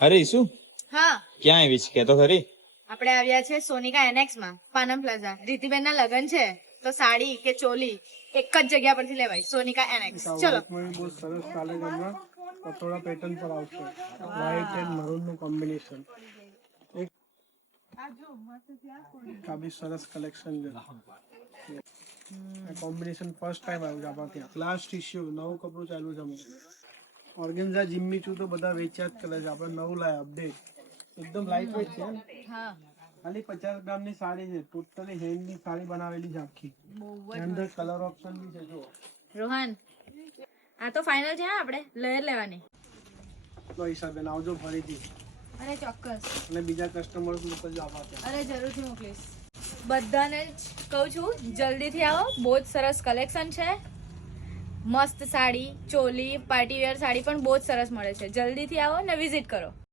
અરે શું હા ક્યાં આવી છે કે તો ખરી. આપણે આવ્યા છે સોનિકા એનેક્સ માં પાનમ પ્લાઝા. રીતિબેન ના લગન છે તો સાડી કે ચોલી એક જ જગ્યા પરથી લેવાય. સોનિકા એનેક્સ. ચલો બહુ સરસ ચાલે છે હમણાં પટોળા પેટર્ન પર આવશે વ્હાઇટ એન્ડ મરૂન નું કોમ્બિનેશન એક આ બી સરસ કલેક્શન છે આ કોમ્બિનેશન ફર્સ્ટ ટાઈમ આવ્યું છે આપણા ત્યાં લાસ્ટ ઇશ્યુ નવું કપડું ચાલુ છે હમણાં ઓર્ગેન્ઝા જિમ્મી છું તો બધા વેચ્યા જ કરે છે આપણે નવું લાયા અપડેટ એકદમ લાઇટ વેટ છે હા ખાલી 50 ગ્રામની સાડી છે ટોટલી હેન્ડની સાડી બનાવેલી છે આખી અંદર કલર ઓપ્શન બી છે જો રોહન આ તો ફાઇનલ છે હા આપણે લેયર લેવાની. તો હિસાબે આવજો ફરીથી અરે ચોક્કસ. અને બીજા કસ્ટમર્સ મોકલજો આપણા ત્યાં અરે જરૂરથી મોકલીશ. બધાને જ કહું છું જલ્દીથી આવો. બહુ જ સરસ કલેક્શન છે. મસ્ત સાડી ચોલી પાર્ટી વેર સાડી પણ બહુ જ સરસ મળે છે. જલ્દીથી આવો ને વિઝિટ કરો.